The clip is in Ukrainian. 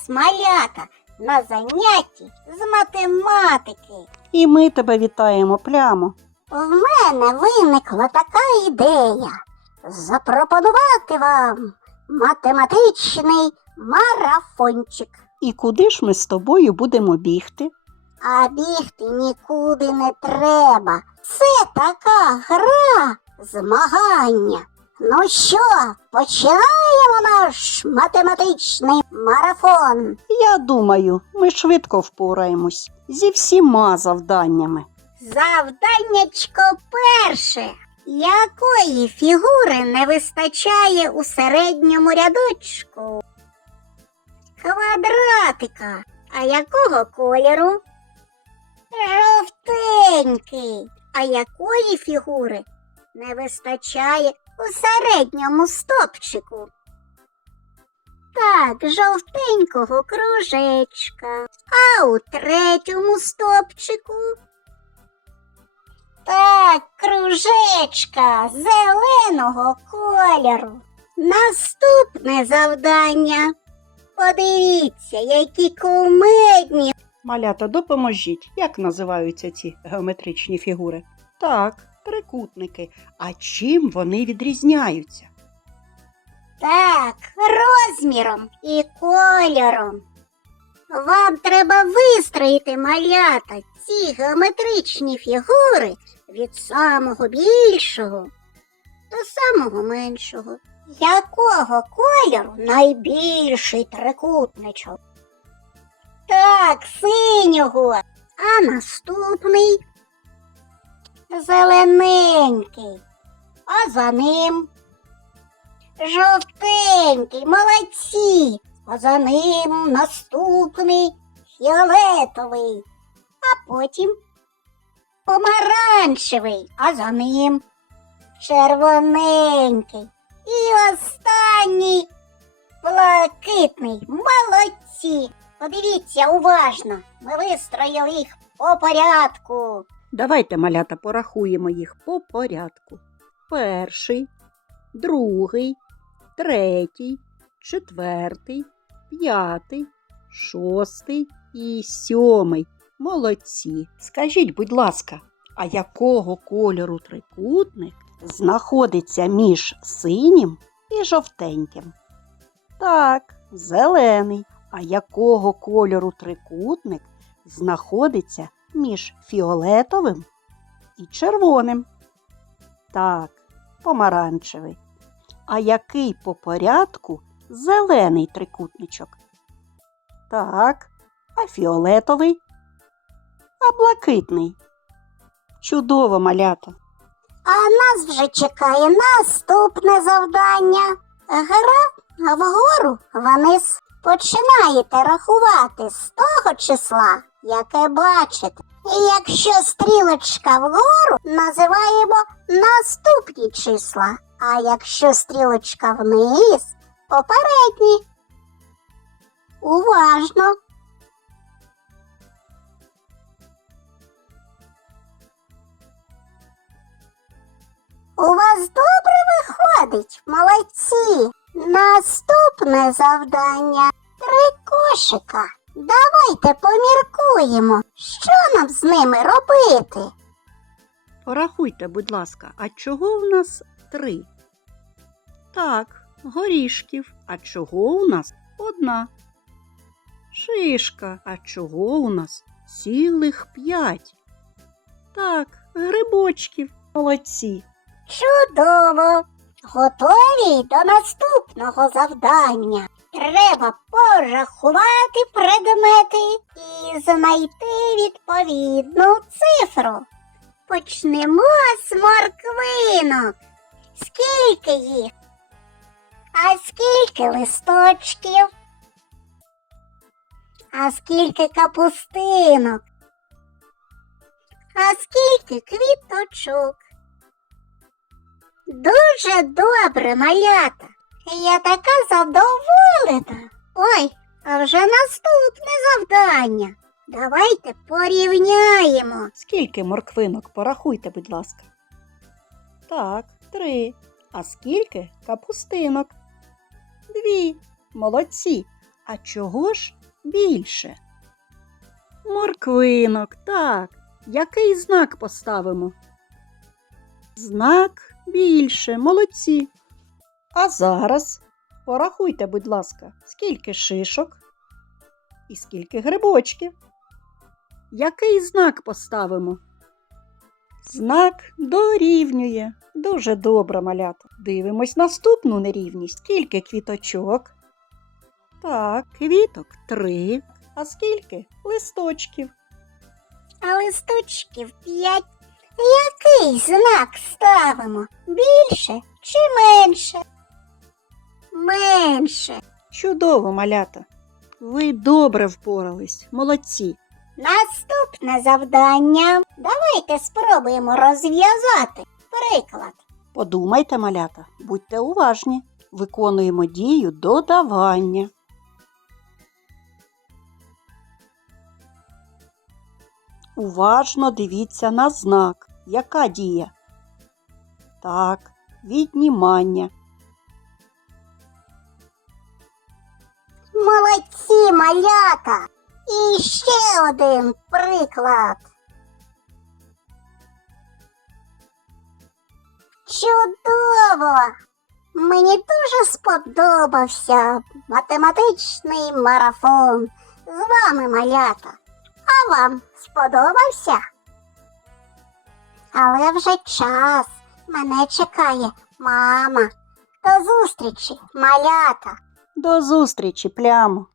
вас, малята, на занятті з математики. І ми тебе вітаємо, плямо. В мене виникла така ідея запропонувати вам математичний марафончик. І куди ж ми з тобою будемо бігти? А бігти нікуди не треба. Це така гра змагання. Ну що, починаємо наш математичний марафон. Я думаю, ми швидко впораємось зі всіма завданнями. Завданнячко перше. Якої фігури не вистачає у середньому рядочку? Квадратика. А якого кольору? Жовтенький. А якої фігури не вистачає у середньому стопчику? Так, жовтенького кружечка. А у третьому стопчику? Так, кружечка зеленого кольору. Наступне завдання. Подивіться, які кумедні. Малята, допоможіть, як називаються ці геометричні фігури? Так, трикутники. А чим вони відрізняються? Так, розміром і кольором. Вам треба вистроїти малята ці геометричні фігури від самого більшого до самого меншого. Якого кольору найбільший трикутничок? Так, синього. А наступний зелененький. А за ним жовтенький, молодці. А за ним наступний фіолетовий, а потім помаранчевий, а за ним червоненький. І останній блакитний. Молодці. Подивіться уважно. Ми вистроїли їх по порядку. Давайте, малята, порахуємо їх по порядку. Перший, другий, третій, четвертий, п'ятий, шостий і сьомий. Молодці. Скажіть, будь ласка, а якого кольору трикутник знаходиться між синім і жовтеньким? Так, зелений. А якого кольору трикутник знаходиться між фіолетовим і червоним? Так, помаранчевий. А який по порядку зелений трикутничок? Так, а фіолетовий? А блакитний? Чудово, малята. А нас вже чекає наступне завдання. Гра вгору вниз. Починаєте рахувати з того числа, яке бачите. І якщо стрілочка вгору, називаємо наступні числа. А якщо стрілочка вниз, попередні. Уважно. У вас добре виходить, молодці. Наступне завдання три кошика. Давайте поміркуємо, що нам з ними робити. Порахуйте, будь ласка, а чого в нас три? Так, горішків. А чого у нас одна? Шишка. А чого у нас цілих п'ять? Так, грибочків. Молодці. Чудово! Готові до наступного завдання. Треба порахувати предмети і знайти відповідну цифру. Почнемо з морквинок. Скільки їх? А скільки листочків? А скільки капустинок? А скільки квіточок? Дуже добре, малята. Я така задоволена. Ой, а вже наступне завдання. Давайте порівняємо. Скільки морквинок? Порахуйте, будь ласка. Так, три. А скільки капустинок? Дві. Молодці. А чого ж більше? Морквинок, так. Який знак поставимо? Знак більше, молодці. А зараз порахуйте, будь ласка, скільки шишок і скільки грибочків. Який знак поставимо? Знак дорівнює. Дуже добре, малята. Дивимось наступну нерівність. Скільки квіточок? Так, квіток три. А скільки листочків? А листочків п'ять. Який знак ставимо? Більше чи менше? Менше. Чудово, малята. Ви добре впорались, молодці. Наступне завдання. Давайте спробуємо розв'язати приклад. Подумайте, малята, будьте уважні. Виконуємо дію додавання. Уважно дивіться на знак. Яка дія? Так, віднімання. Молодці, малята! І ще один приклад. Чудово! Мені дуже сподобався математичний марафон з вами, малята. А вам сподобався? Але вже час. Мене чекає мама. До зустрічі, малята. До зустрічі, плямо.